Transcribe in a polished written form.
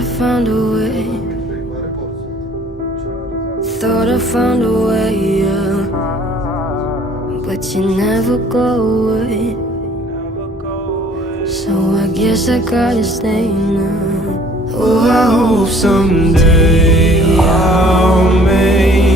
I found a way. Thought I found a way, yeah. But you never go away. So I guess I gotta stay now. Oh, I hope someday I'll make